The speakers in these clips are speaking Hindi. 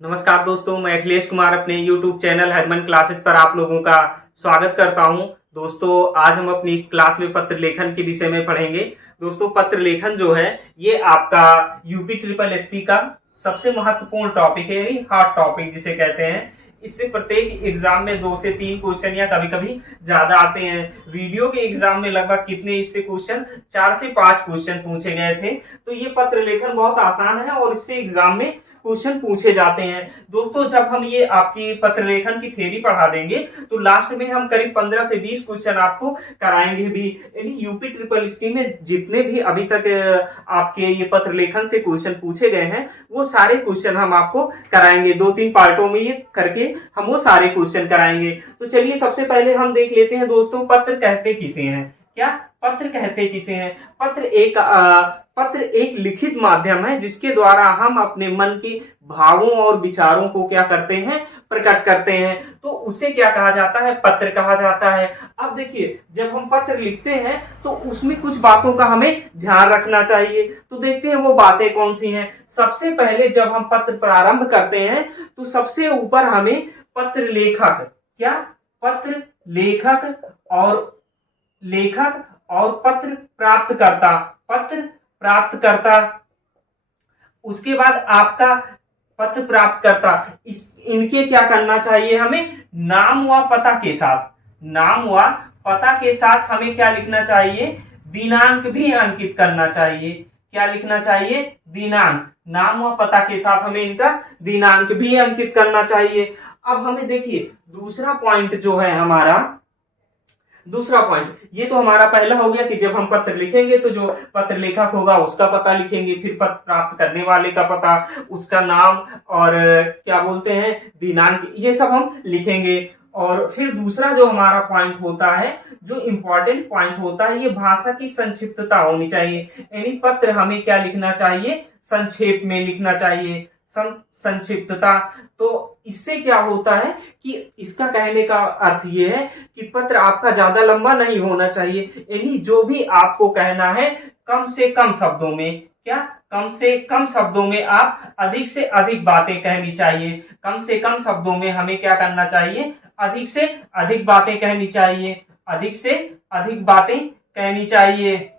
नमस्कार दोस्तों, मैं अखिलेश कुमार अपने YouTube चैनल हरमन क्लासेस पर आप लोगों का स्वागत करता हूं। दोस्तों, आज हम अपनी इस क्लास में पत्र लेखन के विषय में पढ़ेंगे। दोस्तों, पत्र लेखन जो है ये आपका यूपी ट्रिपल एससी का सबसे महत्वपूर्ण टॉपिक है, यानी हॉट टॉपिक जिसे कहते हैं। इससे प्रत्येक एग्जाम में 2 से 3 क्वेश्चन या कभी कभी ज्यादा आते हैं। वीडियो के एग्जाम में लगभग कितने इससे क्वेश्चन 4 से 5 क्वेश्चन पूछे गए थे। तो ये पत्र लेखन बहुत आसान है और इससे एग्जाम में क्वेश्चन पूछे जाते हैं। दोस्तों, जब हम ये आपकी पत्र लेखन की थ्योरी पढ़ा देंगे तो लास्ट में हम करीब 15 से 20 क्वेश्चन आपको कराएंगे भी। यानी यूपी ट्रिपल एससी में जितने भी अभी तक आपके ये पत्र लेखन से क्वेश्चन पूछे गए हैं वो सारे क्वेश्चन हम आपको कराएंगे। 2-3 पार्टों में ये करके हम वो सारे क्वेश्चन कराएंगे। तो चलिए सबसे पहले हम देख लेते हैं दोस्तों, पत्र कहते किसे हैं। क्या पत्र कहते किसे हैं? पत्र एक लिखित माध्यम है जिसके द्वारा हम अपने मन के भावों और विचारों को क्या करते हैं, प्रकट करते हैं। तो उसे क्या कहा जाता है? पत्र कहा जाता है। अब देखिए, जब हम पत्र लिखते हैं तो उसमें कुछ बातों का हमें ध्यान रखना चाहिए। तो देखते हैं वो बातें कौन सी हैं। सबसे पहले जब हम पत्र प्रारंभ करते हैं तो सबसे ऊपर हमें पत्र लेखक, क्या पत्र लेखक और पत्र प्राप्तकर्ता, उसके बाद आपका पत्र प्राप्तकर्ता, इनके क्या करना चाहिए हमें? नाम व पता के साथ हमें क्या लिखना चाहिए? दिनांक भी अंकित करना चाहिए। क्या लिखना चाहिए? दिनांक। नाम व पता के साथ हमें इनका दिनांक भी अंकित करना चाहिए। अब हमें देखिए दूसरा पॉइंट जो है हमारा, दूसरा पॉइंट, ये तो हमारा पहला हो गया कि जब हम पत्र लिखेंगे तो जो पत्र लेखक होगा उसका पता लिखेंगे, फिर पत्र प्राप्त करने वाले का पता, उसका नाम और क्या बोलते हैं, दिनांक, ये सब हम लिखेंगे। और फिर दूसरा जो हमारा पॉइंट होता है, जो इंपॉर्टेंट पॉइंट होता है, ये भाषा की संक्षिप्तता होनी चाहिए। यानी पत्र हमें क्या लिखना चाहिए? संक्षेप में लिखना चाहिए, संक्षिप्तता। तो इससे क्या होता है कि इसका कहने का अर्थ ये है कि पत्र आपका ज्यादा लंबा नहीं होना चाहिए। यानी जो भी आपको कहना है कम से कम शब्दों में, क्या कम से कम शब्दों में आप अधिक से अधिक बातें कहनी चाहिए। कम से कम शब्दों में हमें क्या करना चाहिए? अधिक से अधिक बातें कहनी चाहिए। अधिक से अधिक बातें कहनी चाहिए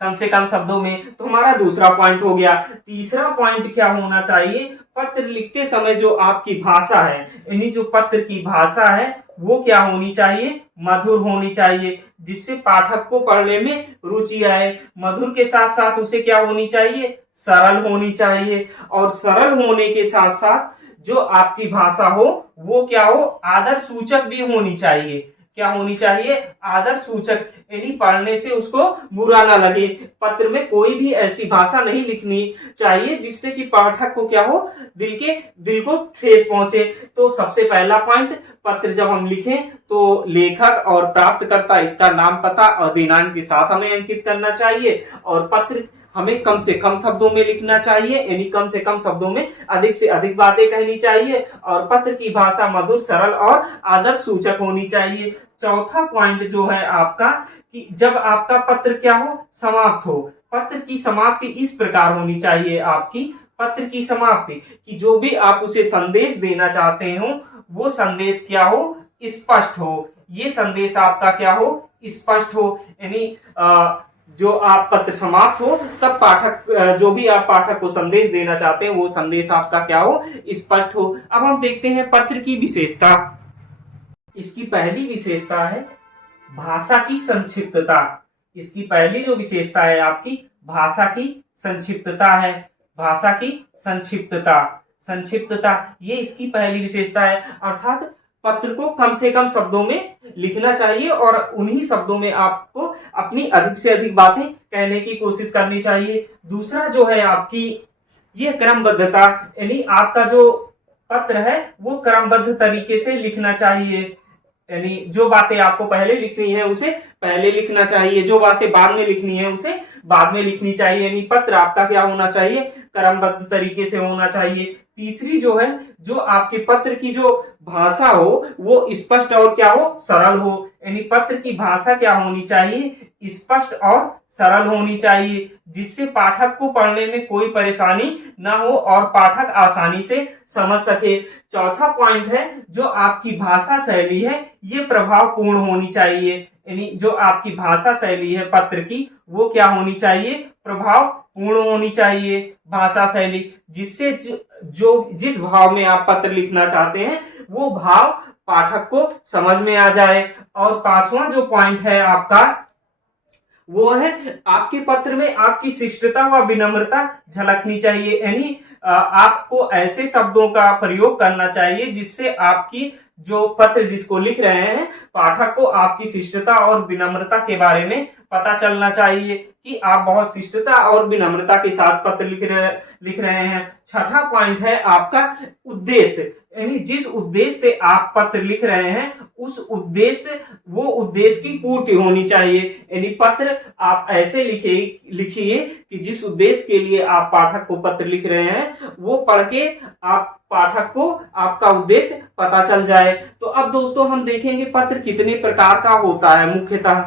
कम से कम शब्दों में। तो हमारा दूसरा पॉइंट हो गया। तीसरा पॉइंट क्या होना चाहिए? पत्र लिखते समय जो आपकी भाषा है, यानी जो पत्र की भाषा है वो क्या होनी चाहिए? मधुर होनी चाहिए, जिससे पाठक को पढ़ने में रुचि आए। मधुर के साथ साथ उसे क्या होनी चाहिए? सरल होनी चाहिए। और सरल होने के साथ साथ जो आपकी भाषा हो वो क्या हो? आदर सूचक भी होनी चाहिए। क्या होनी चाहिए? आदर सूचक, यानी पढ़ने से उसको बुरा ना लगे। पत्र में कोई भी ऐसी भाषा नहीं लिखनी चाहिए जिससे कि पाठक को क्या हो? दिल को ठेस पहुंचे। तो सबसे पहला पॉइंट, पत्र जब हम लिखें तो लेखक और प्राप्तकर्ता, इसका नाम, पता और दिनांक के साथ हमें अंकित करना चाहिए। और पत्र हमें कम से कम शब्दों में लिखना चाहिए, यानी कम से कम शब्दों में अधिक से अधिक बातें कहनी चाहिए। और पत्र की भाषा मधुर, सरल और आदर सूचक होनी चाहिए। चौथा पॉइंट जो है आपका, कि जब आपका पत्र क्या हो? समाप्त हो। पत्र की समाप्ति इस प्रकार होनी चाहिए आपकी, पत्र की समाप्ति, कि जो भी आप उसे संदेश देना चाहते हो वो संदेश क्या हो? स्पष्ट हो। ये संदेश आपका क्या हो? स्पष्ट हो। यानी जो आप पत्र समाप्त हो तब पाठक, जो भी आप पाठक को संदेश देना चाहते हैं वो संदेश आपका क्या हो? स्पष्ट हो। अब हम देखते हैं पत्र की विशेषता। इसकी पहली विशेषता है भाषा की संक्षिप्तता। इसकी पहली जो विशेषता है आपकी भाषा की संक्षिप्तता है। भाषा की संक्षिप्तता, ये इसकी पहली विशेषता है। अर्थात पत्र को कम से कम शब्दों में लिखना चाहिए और उन्हीं शब्दों में आपको अपनी अधिक से अधिक बातें कहने की कोशिश करनी चाहिए। दूसरा जो है आपकी ये क्रमबद्धता, यानी आपका जो पत्र है वो क्रमबद्ध तरीके से लिखना चाहिए। यानी जो बातें आपको पहले लिखनी है उसे पहले लिखना चाहिए, जो बातें बाद में लिखनी है उसे बाद में लिखनी चाहिए। यानी पत्र आपका क्या होना चाहिए? क्रमबद्ध तरीके से होना चाहिए। तीसरी जो है, जो आपके पत्र की जो भाषा हो वो स्पष्ट और क्या हो, सरल हो। यानी पत्र की भाषा क्या होनी चाहिए, स्पष्ट और सरल होनी चाहिए, जिससे पाठक को पढ़ने में कोई परेशानी ना हो और पाठक आसानी से समझ सके। चौथा पॉइंट है, जो आपकी भाषा शैली है ये प्रभावपूर्ण होनी चाहिए। यानी जो आपकी भाषा शैली है पत्र की वो क्या होनी चाहिए, प्रभावपूर्ण होनी चाहिए भाषा शैली, जिससे जो जिस भाव में आप पत्र लिखना चाहते हैं वो भाव पाठक को समझ में आ जाए। और पांचवा जो पॉइंट है आपका वो है, आपके पत्र में आपकी शिष्टता व विनम्रता झलकनी चाहिए। यानी आपको ऐसे शब्दों का प्रयोग करना चाहिए जिससे आपकी जो पत्र जिसको लिख रहे हैं पाठक को आपकी शिष्टता और विनम्रता के बारे में पता चलना चाहिए कि आप बहुत शिष्टता और विनम्रता के साथ पत्र लिख रहे हैं। छठा पॉइंट है आपका उद्देश्य, यानी जिस उद्देश्य से आप पत्र लिख रहे हैं उस उद्देश्य की पूर्ति होनी चाहिए। यानी पत्र आप ऐसे लिखिए कि जिस उद्देश्य के लिए आप पाठक को पत्र लिख रहे हैं वो पढ़ के आप पाठक को आपका उद्देश्य पता चल जाए। तो अब दोस्तों हम देखेंगे पत्र कितने प्रकार का होता है मुख्यतः।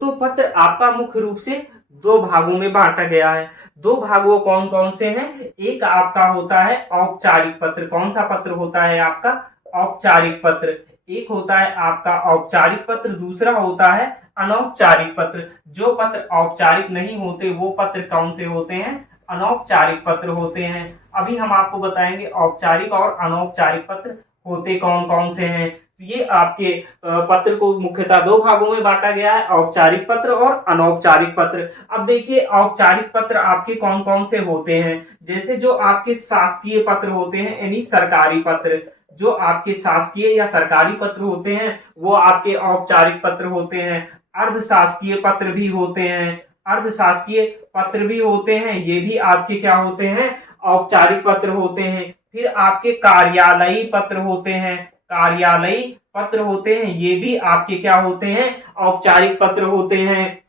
तो पत्र आपका मुख्य रूप से दो भागों में बांटा गया है। दो भाग वो कौन कौन से हैं, एक आपका होता है औपचारिक पत्र। कौन सा पत्र होता है आपका, औपचारिक पत्र। एक होता है आपका औपचारिक पत्र, दूसरा होता है अनौपचारिक पत्र। जो पत्र औपचारिक नहीं होते वो पत्र कौन से होते हैं, अनौपचारिक पत्र होते हैं। अभी हम आपको बताएंगे औपचारिक और अनौपचारिक पत्र होते कौन कौन से हैं। ये आपके पत्र को मुख्यतः दो भागों में बांटा गया है, औपचारिक पत्र और अनौपचारिक पत्र। अब देखिए औपचारिक पत्र आपके कौन कौन से होते हैं। जैसे जो आपके शासकीय पत्र होते हैं यानी सरकारी पत्र, जो आपके शासकीय या सरकारी पत्र होते हैं वो आपके औपचारिक पत्र होते हैं। अर्धशासकीय पत्र भी होते हैं, अर्धशासकीय पत्र भी होते हैं, ये भी आपके क्या होते हैं, औपचारिक पत्र होते हैं। फिर आपके कार्यालयी पत्र होते हैं, कार्यालयी पत्र होते हैं, ये भी आपके क्या होते हैं, औपचारिक पत्र होते हैं।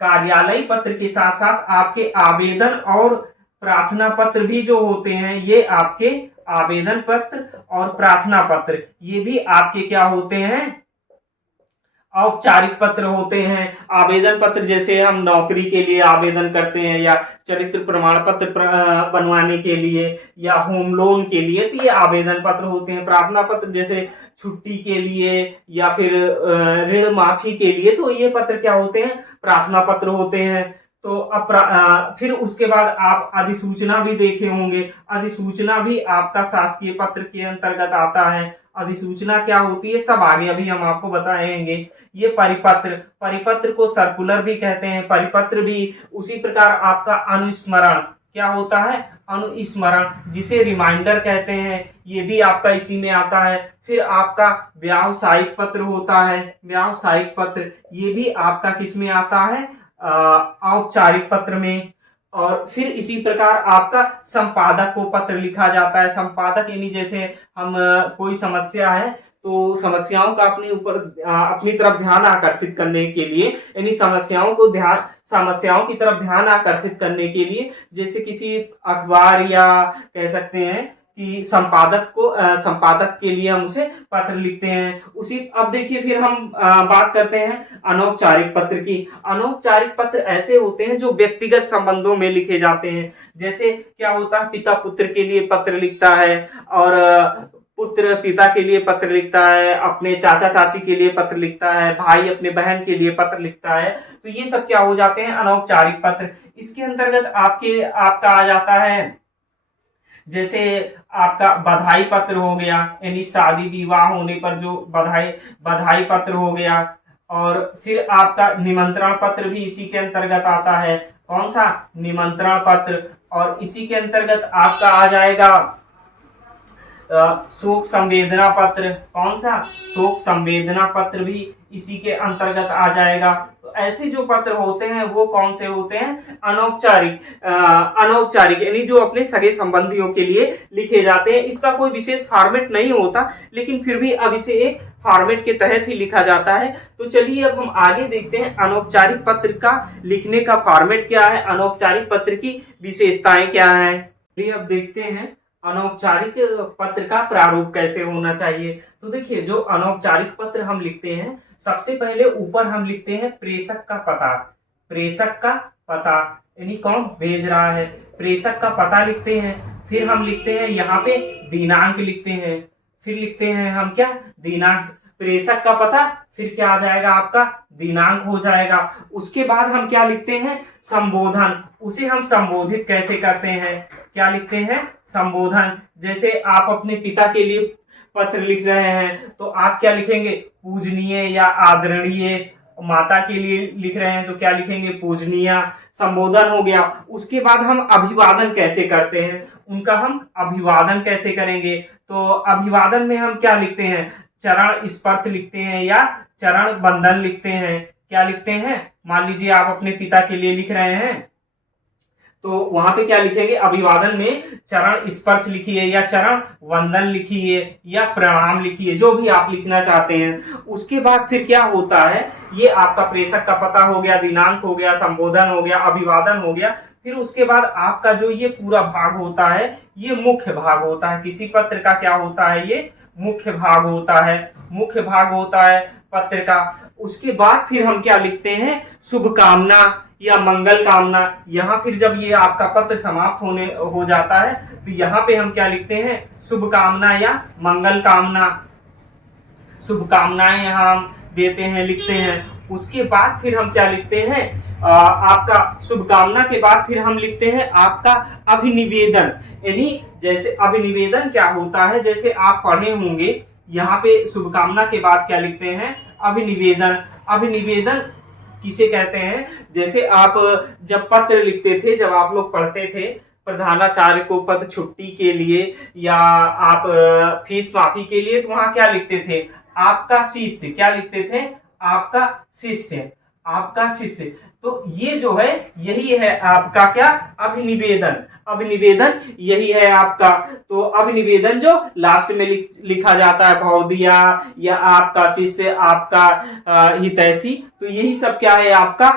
कार्यालयी पत्र के साथ साथ आपके आवेदन और प्रार्थना पत्र भी जो होते हैं, ये आपके आवेदन पत्र और प्रार्थना पत्र ये भी आपके क्या होते हैं, औपचारिक पत्र होते हैं। आवेदन पत्र जैसे हम नौकरी के लिए आवेदन करते हैं या चरित्र प्रमाण पत्र बनवाने के लिए या होम लोन के लिए, तो ये आवेदन पत्र होते हैं। प्रार्थना पत्र जैसे छुट्टी के लिए या फिर ऋण माफी के लिए, तो ये पत्र क्या होते हैं, प्रार्थना पत्र होते हैं। तो अब फिर उसके बाद आप अधिसूचना भी देखे होंगे। अधिसूचना भी आपका शासकीय पत्र के अंतर्गत आता है। अधिसूचना क्या होती है सब आगे अभी हम आपको बताएंगे। ये परिपत्र, परिपत्र को सर्कुलर भी कहते हैं, परिपत्र भी। उसी प्रकार आपका अनुस्मरण क्या होता है, अनुस्मरण जिसे रिमाइंडर कहते हैं, ये भी आपका इसी में आता है। फिर आपका व्यावसायिक पत्र होता है, व्यावसायिक पत्र ये भी आपका किस में आता है, औपचारिक पत्र में। और फिर इसी प्रकार आपका संपादक को पत्र लिखा जाता है। संपादक यानी जैसे हम कोई समस्या है तो समस्याओं का अपने ऊपर अपनी तरफ ध्यान आकर्षित करने के लिए, यानी समस्याओं की तरफ ध्यान आकर्षित करने के लिए, जैसे किसी अखबार या कह सकते हैं कि संपादक के लिए हम उसे पत्र लिखते हैं। उसी अब देखिए फिर हम बात करते हैं अनौपचारिक पत्र की। अनौपचारिक पत्र ऐसे होते हैं जो व्यक्तिगत संबंधों में लिखे जाते हैं। जैसे क्या होता है, पिता पुत्र के लिए पत्र लिखता है और पुत्र पिता के लिए पत्र लिखता है, अपने चाचा चाची के लिए पत्र लिखता है, भाई अपने बहन के लिए पत्र लिखता है। तो ये सब क्या हो जाते हैं, अनौपचारिक पत्र। इसके अंतर्गत आपका आ जाता है जैसे आपका बधाई पत्र हो गया, यानी शादी विवाह होने पर जो बधाई पत्र हो गया। और फिर आपका निमंत्रण पत्र भी इसी के अंतर्गत आता है। कौन सा, निमंत्रण पत्र। और इसी के अंतर्गत आपका आ जाएगा शोक संवेदना पत्र। कौन सा, शोक संवेदना पत्र भी इसी के अंतर्गत आ जाएगा। तो ऐसे जो पत्र होते हैं वो कौन से होते हैं, अनौपचारिक यानी जो अपने सगे संबंधियों के लिए लिखे जाते हैं। इसका कोई विशेष फॉर्मेट नहीं होता, लेकिन फिर भी अब इसे एक फॉर्मेट के तहत ही लिखा जाता है। तो चलिए अब हम आगे देखते हैं अनौपचारिक पत्र का लिखने का फॉर्मेट क्या है, अनौपचारिक पत्र की विशेषताएं क्या है। चलिए अब देखते हैं अनौपचारिक पत्र का प्रारूप कैसे होना चाहिए। तो देखिए, जो अनौपचारिक पत्र हम लिखते हैं, सबसे पहले ऊपर हम लिखते हैं प्रेषक का पता। प्रेषक का पता यानी कौन भेज रहा है, प्रेषक का पता लिखते हैं। फिर हम लिखते हैं यहाँ पे दिनांक लिखते हैं। फिर लिखते हैं हम क्या, दिनांक। प्रेषक का पता, फिर क्या आ जाएगा आपका, दिनांक हो जाएगा। उसके बाद हम क्या लिखते हैं, संबोधन। उसे हम संबोधित कैसे करते हैं, क्या लिखते हैं, संबोधन। जैसे आप अपने पिता के लिए पत्र लिख रहे हैं तो आप क्या लिखेंगे, पूजनीय या आदरणीय। माता के लिए लिख रहे हैं तो क्या लिखेंगे, पूजनीय। संबोधन हो गया। उसके बाद हम अभिवादन कैसे करते हैं, उनका हम अभिवादन कैसे करेंगे। तो अभिवादन में हम क्या लिखते हैं, चरण स्पर्श लिखते हैं या चरण बंधन लिखते हैं। क्या लिखते हैं, मान लीजिए आप अपने पिता के लिए लिख रहे हैं तो वहां पे क्या लिखेंगे, अभिवादन में चरण स्पर्श लिखिए या चरण वंदन लिखिए या प्रणाम लिखिए, जो भी आप लिखना चाहते हैं। उसके बाद फिर क्या होता है, ये आपका प्रेषक का पता हो गया, दिनांक हो गया, संबोधन हो गया, अभिवादन हो गया। फिर उसके बाद आपका जो ये पूरा भाग होता है, ये मुख्य भाग होता है। किसी पत्र का क्या होता है, ये मुख्य भाग होता है, मुख्य भाग होता है पत्र का। उसके बाद फिर हम क्या लिखते हैं, शुभकामना या मंगल कामना। यहाँ फिर जब ये आपका पत्र समाप्त हो जाता है तो यहाँ पे हम क्या लिखते हैं, शुभकामना या मंगल कामना। शुभकामनाएं यहाँ हम देते हैं, लिखते हैं। उसके बाद फिर हम क्या लिखते हैं, आपका शुभकामना के बाद फिर हम लिखते हैं आपका अभिनिवेदन। यानी जैसे अभिनिवेदन क्या होता है, जैसे आप पढ़े होंगे यहाँ पे शुभकामना के बाद क्या लिखते हैं, अभिनिवेदन। अभिनिवेदन किसे कहते हैं, जैसे आप जब पत्र लिखते थे, जब आप लोग पढ़ते थे प्रधानाचार्य को पत्र छुट्टी के लिए या आप फीस माफी के लिए, तो वहां क्या लिखते थे, आपका शिष्य। क्या लिखते थे, आपका शिष्य, आपका शिष्य। तो ये जो है, यही है आपका क्या, अभिनिवेदन। अभिनिवेदन यही है आपका। तो अभिनिवेदन जो लास्ट में लिखा जाता है, भौदिया या आपका शिष्य, आपका हितैषी, तो यही सब क्या है आपका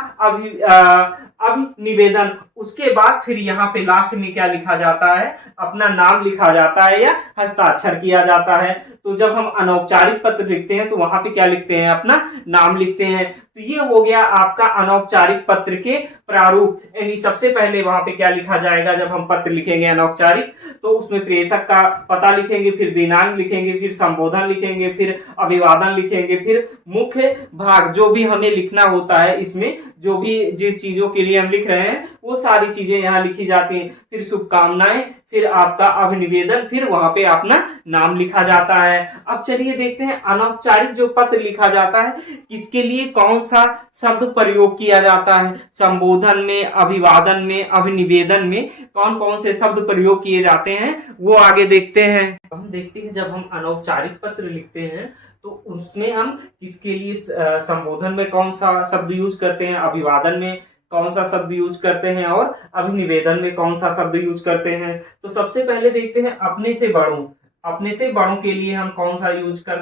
अभिनिवेदन। उसके बाद फिर यहाँ पे लास्ट में क्या लिखा जाता है, अपना नाम लिखा जाता है या हस्ताक्षर किया जाता है। तो जब हम अनौपचारिक पत्र लिखते हैं तो वहां पे क्या लिखते हैं, अपना नाम लिखते हैं। तो ये हो गया आपका अनौपचारिक पत्र के प्रारूप। यानी सबसे पहले वहां पे क्या लिखा जाएगा, जब हम पत्र लिखेंगे अनौपचारिक, तो उसमें प्रेषक का पता लिखेंगे, फिर दिनांक लिखेंगे, फिर संबोधन लिखेंगे, फिर अभिवादन लिखेंगे, फिर मुख्य भाग जो भी हमें लिखना होता है, इसमें जो भी जिस चीजों के लिए हम लिख रहे हैं वो सारी चीजें यहाँ लिखी जाती हैं। फिर शुभकामनाएं, फिर आपका अभिनिवेदन, फिर वहां पे अपना नाम लिखा जाता है। अब चलिए देखते हैं अनौपचारिक जो पत्र लिखा जाता है, किसके लिए कौन सा शब्द प्रयोग किया जाता है। संबोधन में, अभिवादन में, अभिनिवेदन में कौन कौन से शब्द प्रयोग किए जाते हैं, वो आगे देखते हैं। हम देखते हैं जब हम अनौपचारिक पत्र लिखते हैं तो उसमें हम किसके लिए, संबोधन में कौन सा शब्द यूज करते हैं, अभिवादन में कौन सा शब्द यूज करते हैं और अभिनिवेदन में कौन सा शब्द यूज करते हैं। तो सबसे पहले देखते हैं अपने से बड़ों। अपने से बड़ों के लिए हम कौन सा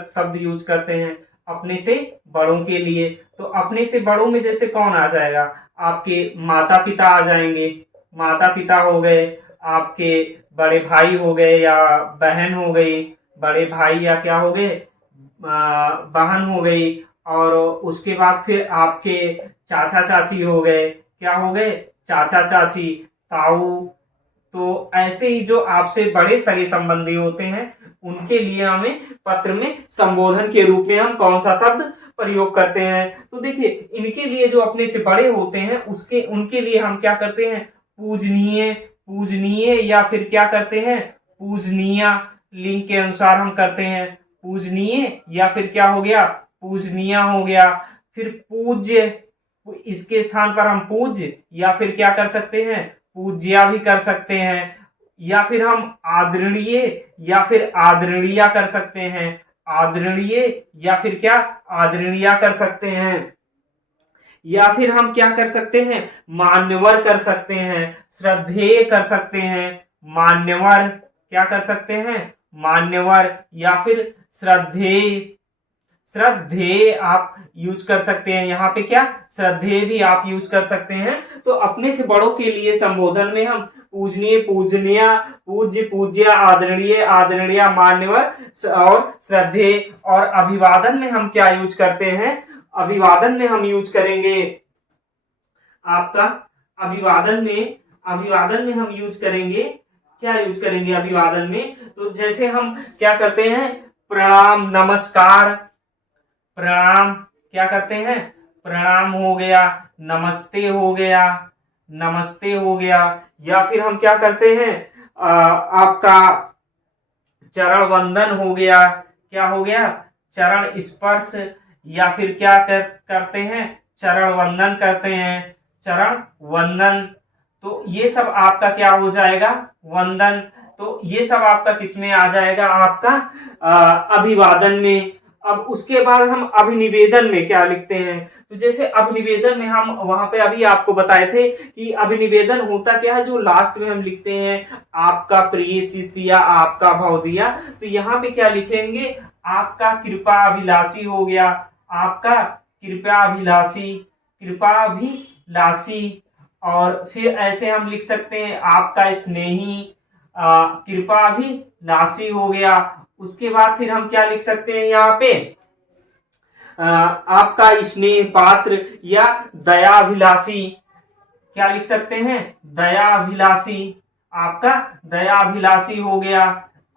शब्द यूज करते हैं, अपने से बड़ों के लिए। तो अपने से बड़ों में जैसे कौन आ जाएगा, आपके माता पिता आ जाएंगे, माता पिता हो गए, आपके बड़े भाई हो गए या बहन हो गई, बड़े भाई या क्या हो गए, बहन हो गई। और उसके बाद फिर आपके चाचा चाची हो गए, क्या हो गए, चाचा चाची, ताऊ। तो ऐसे ही जो आपसे बड़े सगे संबंधी होते हैं उनके लिए हमें पत्र में संबोधन के रूप में हम कौन सा शब्द प्रयोग करते हैं। तो देखिए, इनके लिए जो अपने से बड़े होते हैं उनके लिए हम क्या करते हैं, पूजनीय, पूजनीय या फिर क्या करते हैं, पूजनीय। लिंग के अनुसार हम करते हैं पूजनीय या फिर क्या हो गया, पूजनीय हो गया। फिर पूज्य, इसके स्थान पर हम पूज्य या फिर क्या कर सकते हैं, पूज्या भी कर सकते हैं। या फिर हम आदरणीय या फिर आदरणीय कर सकते हैं, आदरणीय या फिर क्या, आदरणीय कर सकते हैं। या फिर हम क्या कर सकते हैं, मान्यवर कर सकते हैं, श्रद्धेय कर सकते हैं, मान्यवर क्या कर सकते हैं, मान्यवर। या फिर श्रद्धेय, श्रद्धेय आप यूज कर सकते हैं। यहाँ पे क्या, श्रद्धेय भी आप यूज कर सकते हैं। तो अपने से बड़ों के लिए संबोधन में हम पूजनीय, पूजनीय, पूज्य, पूज्य, आदरणीय, आदरणीय, मान्यवर और श्रद्धेय। और अभिवादन में हम क्या यूज करते हैं? अभिवादन में हम यूज करेंगे आपका अभिवादन में हम यूज करेंगे, क्या यूज करेंगे अभिवादन में? तो जैसे हम क्या करते हैं? प्रणाम, नमस्कार, प्रणाम क्या करते हैं? प्रणाम हो गया, नमस्ते हो गया, नमस्ते हो गया। या फिर हम क्या करते हैं? आपका चरण वंदन हो गया, क्या हो गया? चरण स्पर्श। या फिर क्या करते हैं? चरण वंदन करते हैं, चरण वंदन। तो ये सब आपका क्या हो जाएगा? वंदन। तो ये सब आपका किसमें आ जाएगा? आपका अभिवादन में। अब उसके बाद हम अभिनिवेदन में क्या लिखते हैं? तो जैसे अभिनिवेदन में हम वहां पे अभी आपको बताए थे कि अभिनिवेदन होता क्या है, जो लास्ट में हम लिखते हैं आपका प्रिय शिष्य या आपका भवदिया। तो यहाँ पे क्या लिखेंगे? आपका कृपा अभिलाषी हो गया, आपका कृपा अभिलाषी, कृपा अभिलाषी। और फिर ऐसे हम लिख सकते हैं आपका स्नेही, कृपा अभिलाषी हो गया। उसके बाद फिर हम क्या लिख सकते हैं यहाँ पे? आपका स्नेह पात्र या दयाभिलाषी, क्या लिख सकते हैं? दयाभिलाषी, आपका दयाभिलाषी हो गया।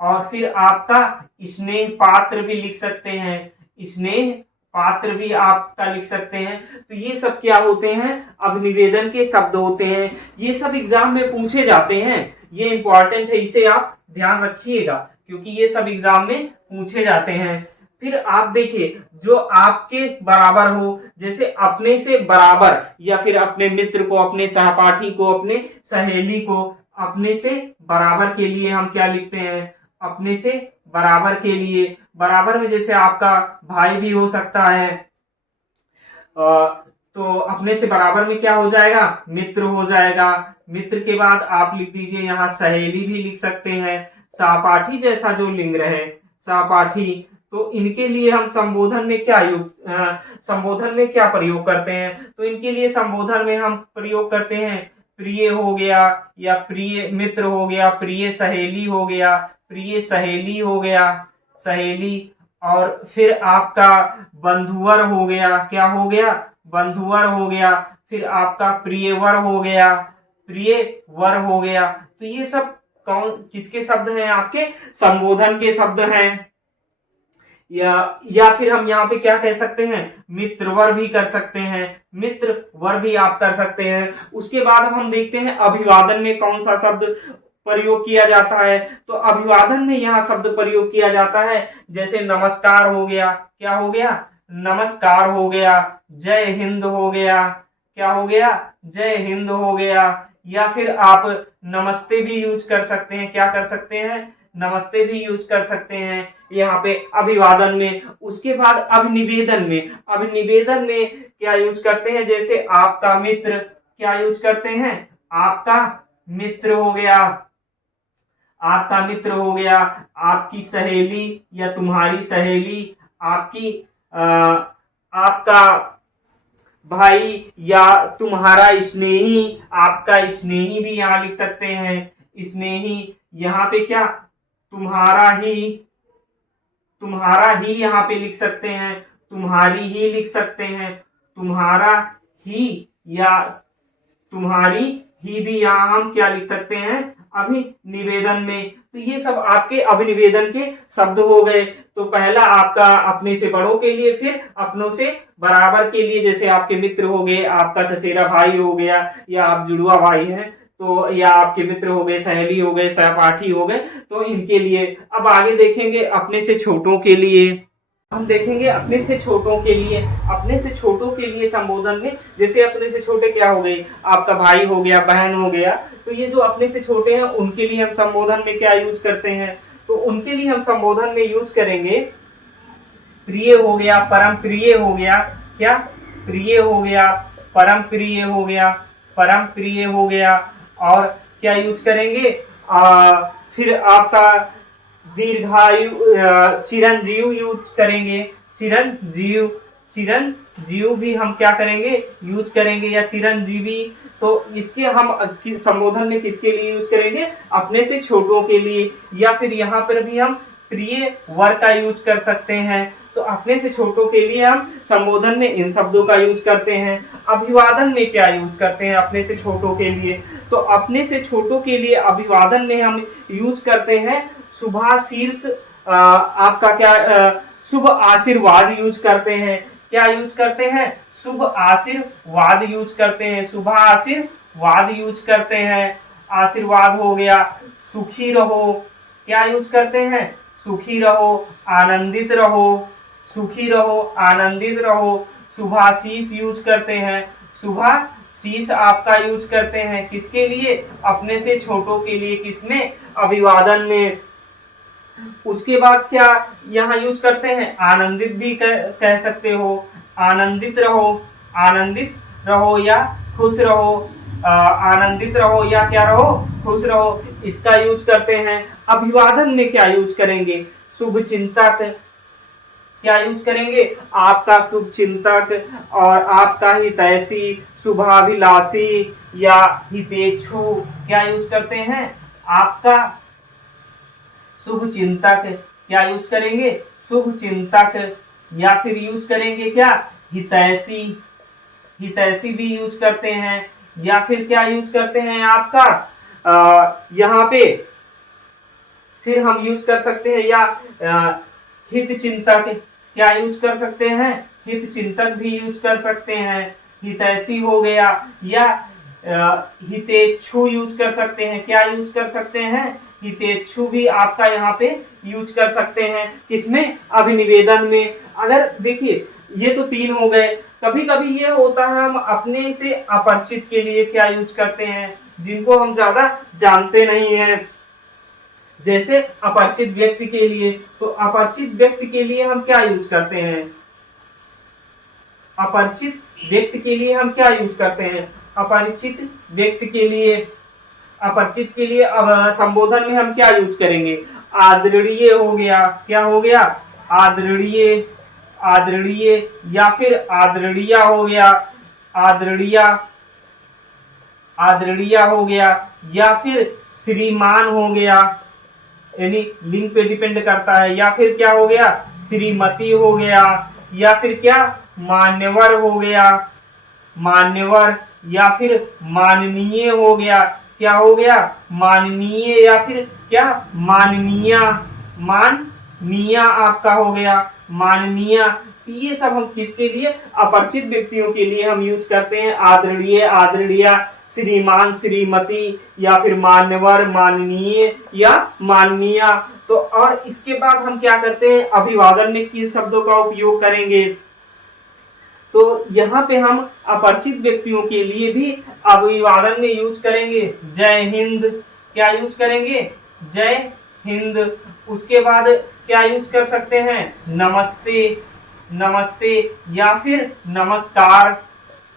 और फिर आपका स्नेह पात्र भी लिख सकते हैं, स्नेह पात्र भी आपका लिख सकते हैं। तो ये सब क्या होते हैं? अभिनिवेदन के शब्द होते हैं। ये सब एग्जाम में पूछे जाते हैं, ये इंपॉर्टेंट है, इसे आप ध्यान रखिएगा क्योंकि ये सब एग्जाम में पूछे जाते हैं। फिर आप देखिए, जो आपके बराबर हो, जैसे अपने से बराबर, या फिर अपने मित्र को, अपने सहपाठी को, अपने सहेली को अपने से बराबर के लिए हम क्या लिखते हैं? अपने से बराबर के लिए। बराबर में जैसे आपका भाई भी हो सकता है, तो अपने से बराबर में क्या हो जाएगा? मित्र हो जाएगा। मित्र के बाद आप लिख दीजिए यहाँ सहेली भी लिख सकते हैं, सहपाठी जैसा जो लिंग रहे, सहपाठी। तो इनके लिए हम संबोधन में क्या प्रयोग करते हैं? तो इनके लिए संबोधन में हम प्रयोग करते हैं प्रिय हो गया, या प्रिय मित्र हो गया, प्रिय सहेली हो गया, प्रिय सहेली हो गया, सहेली। और फिर आपका बंधुवर हो गया, क्या हो गया? बंधुवर हो गया। फिर आपका प्रियवर हो गया, प्रियवर हो गया। तो ये सब किसके शब्द हैं? आपके संबोधन के शब्द हैं। या फिर हम यहाँ पे क्या कह सकते हैं? मित्रवर भी कर सकते हैं, मित्रवर भी आप कर सकते हैं। उसके बाद हम देखते हैं अभिवादन में कौन सा शब्द प्रयोग किया जाता है। तो अभिवादन में यहाँ शब्द प्रयोग किया जाता है, जैसे नमस्कार हो गया, क्या हो गया? नमस्कार हो गया। जय हिंद हो गया, क्या हो गया? जय हिंद हो गया। या फिर आप नमस्ते भी यूज कर सकते हैं, क्या कर सकते हैं? नमस्ते भी यूज कर सकते हैं यहाँ पे अभिवादन में। उसके बाद अभिनिवेदन में क्या यूज करते हैं? जैसे आपका मित्र, क्या यूज करते हैं? आपका मित्र हो गया, आपका मित्र हो गया। आपकी सहेली या तुम्हारी सहेली, आपकी आपका भाई या तुम्हारा स्नेही, आपका स्नेही भी यहाँ लिख सकते हैं, स्नेही। यहाँ पे क्या? तुम्हारा ही यहाँ पे लिख सकते हैं, तुम्हारी ही लिख सकते हैं, तुम्हारा ही या तुम्हारी ही भी यहाँ हम क्या लिख सकते हैं? अभिनिवेदन में। तो ये सब आपके अभिनिवेदन के शब्द हो गए। तो पहला आपका अपने से बड़ों के लिए, फिर अपनों से बराबर के लिए, जैसे आपके मित्र हो गए, आपका चचेरा भाई हो गया, या आप जुड़वा भाई हैं तो, या आपके मित्र हो गए, सहेली हो गए, सहपाठी हो गए, तो इनके लिए। अब आगे देखेंगे अपने से छोटों के लिए। हम देखेंगे अपने से छोटों के लिए, अपने से छोटों के लिए संबोधन में, जैसे अपने से छोटे क्या हो गए? आपका भाई हो गया, बहन हो गया। तो ये जो अपने से छोटे हैं उनके लिए हम संबोधन में क्या यूज करते हैं? तो उनके लिए हम संबोधन में यूज करेंगे प्रिय हो गया, परम प्रिय हो गया, क्या? प्रिय हो गया, परम प्रिय हो गया, परम प्रिय हो गया। और क्या यूज करेंगे? फिर आपका दीर्घायु, चिरंजीव यूज करेंगे, चिरंजीव भी हम क्या करेंगे? यूज करेंगे, या चिरंजीवी। तो इसके हम संबोधन में किसके लिए यूज करेंगे? अपने से छोटों के लिए। या फिर यहाँ पर भी हम प्रिय वर का यूज कर सकते हैं। तो अपने से छोटों के लिए हम संबोधन में इन शब्दों का यूज करते हैं। अभिवादन में क्या यूज करते हैं अपने से छोटों के लिए? तो अपने से छोटों के लिए अभिवादन में हम यूज करते हैं शुभाशीर्ष, आपका क्या शुभ आशीर्वाद यूज करते हैं। क्या यूज करते हैं? शुभ आशीर्वाद यूज करते हैं, शुभ आशीर्वाद यूज करते हैं। आशीर्वाद हो गया। सुखी रहो, क्या यूज करते हैं? सुखी रहो, आनंदित रहो, सुखी रहो, आनंदित रहो। शुभाशीष यूज करते हैं, शुभाशीष आपका यूज करते हैं किसके लिए? अपने से छोटों के लिए। किसमें? अभिवादन में। उसके बाद क्या यहाँ यूज करते हैं? आनंदित भी कह सकते हो, आनंदित रहो, आनंदित रहो या खुश रहो, आनंदित रहो या क्या रहो? खुश रहो, इसका यूज करते हैं। अभिवादन में क्या यूज करेंगे? शुभ चिंतक, क्या यूज करेंगे? आपका शुभ चिंतक और आपका हितैषी, शुभाभिलाषी या हितेच्छु, क्या यूज करते हैं? आपका शुभ चिंतक, क्या यूज करेंगे? शुभ चिंतक। या फिर यूज करेंगे क्या? हितैषी, हितैषी भी यूज करते हैं। या फिर क्या यूज करते हैं आपका यहाँ पे फिर हम यूज कर सकते हैं या हित चिंतक, क्या यूज कर सकते हैं? हित चिंतक भी यूज कर सकते हैं। हितैषी हो गया या हितेच्छु यूज कर सकते हैं। क्या यूज कर सकते हैं? हितेच्छु भी आपका यहाँ पे यूज कर सकते हैं। किसमें? अभिनिवेदन में। अगर देखिए ये तो 3 हो गए। कभी कभी ये होता है हम अपने से अपरिचित के लिए क्या यूज करते हैं, जिनको हम ज्यादा जानते नहीं हैं, जैसे अपरिचित व्यक्ति के लिए। तो अपरिचित व्यक्ति के लिए हम क्या यूज करते हैं? अपरिचित व्यक्ति के लिए हम क्या यूज करते हैं? अपरिचित व्यक्ति के लिए, अपरिचित के लिए अब संबोधन में हम क्या यूज करेंगे? आदरणीय हो गया। क्या हो गया? आदरणीय, आदरणीय या फिर आदरणीया हो गया, आदरणीया, आदरणीया हो गया। या फिर श्रीमान हो गया, यानी लिंग पे डिपेंड करता है। या फिर क्या हो गया? श्रीमती हो गया। या फिर क्या? मान्यवर हो गया, मान्यवर। या फिर माननीय हो गया। क्या हो गया? माननीय। या फिर क्या? माननीय, माननीय आपका हो गया, माननीय। तो ये सब हम किसके लिए? अपरिचित व्यक्तियों के लिए हम यूज करते हैं आदरणीय, आदरणीय, श्रीमान, श्रीमती या फिर मान्यवर, माननीय या माननीय। तो और इसके बाद हम क्या करते हैं? अभिवादन में किन शब्दों का उपयोग करेंगे? तो यहाँ पे हम अपरिचित व्यक्तियों के लिए भी अभिवादन में यूज करेंगे जय हिंद। क्या यूज करेंगे? जय हिंद। उसके बाद क्या यूज कर सकते हैं? नमस्ते, नमस्ते या फिर नमस्कार।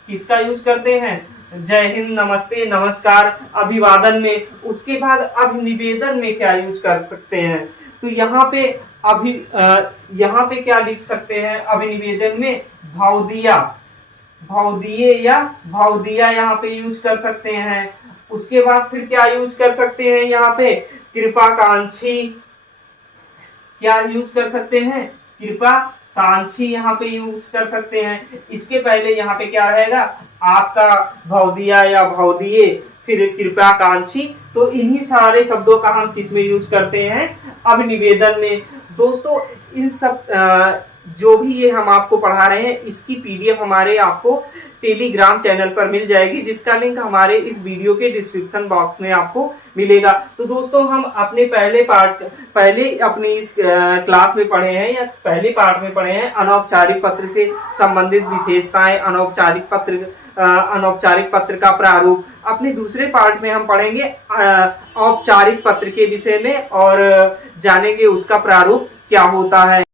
किसका यूज करते हैं? जय हिंद, नमस्ते, नमस्कार अभिवादन में। उसके बाद अभिनिवेदन में क्या यूज कर सकते हैं? तो यहाँ पे यहाँ पे क्या लिख सकते हैं? अभिनिवेदन में भावदिया, भावदिये या भावदिया यहाँ पे यूज कर सकते हैं। उसके बाद फिर क्या यूज कर सकते हैं? यहाँ पे कृपाकांक्षी, क्या यूज कर सकते हैं? कृपा कांक्षी यहाँ पे यूज कर सकते हैं। इसके पहले यहाँ पे क्या रहेगा? आपका भावदिया या भावदिये, फिर कृपा कांक्षी। तो इन्हीं सारे शब्दों का हम किस में यूज करते हैं? अभिनिवेदन में। दोस्तों इन सब जो भी ये हम आपको पढ़ा रहे हैं इसकी पीडीएफ हमारे आपको टेलीग्राम चैनल पर मिल जाएगी, जिसका लिंक हमारे इस वीडियो के डिस्क्रिप्शन बॉक्स में आपको मिलेगा। तो दोस्तों हम अपने पहले अपनी इस क्लास में पढ़े हैं या पहले पार्ट में पढ़े हैं अनौपचारिक पत्र से संबंधित विशेषताएं, अनौपचारिक पत्र का प्रारूप। अपने दूसरे पार्ट में हम पढ़ेंगे औपचारिक पत्र के विषय में और जानेंगे उसका प्रारूप क्या होता है।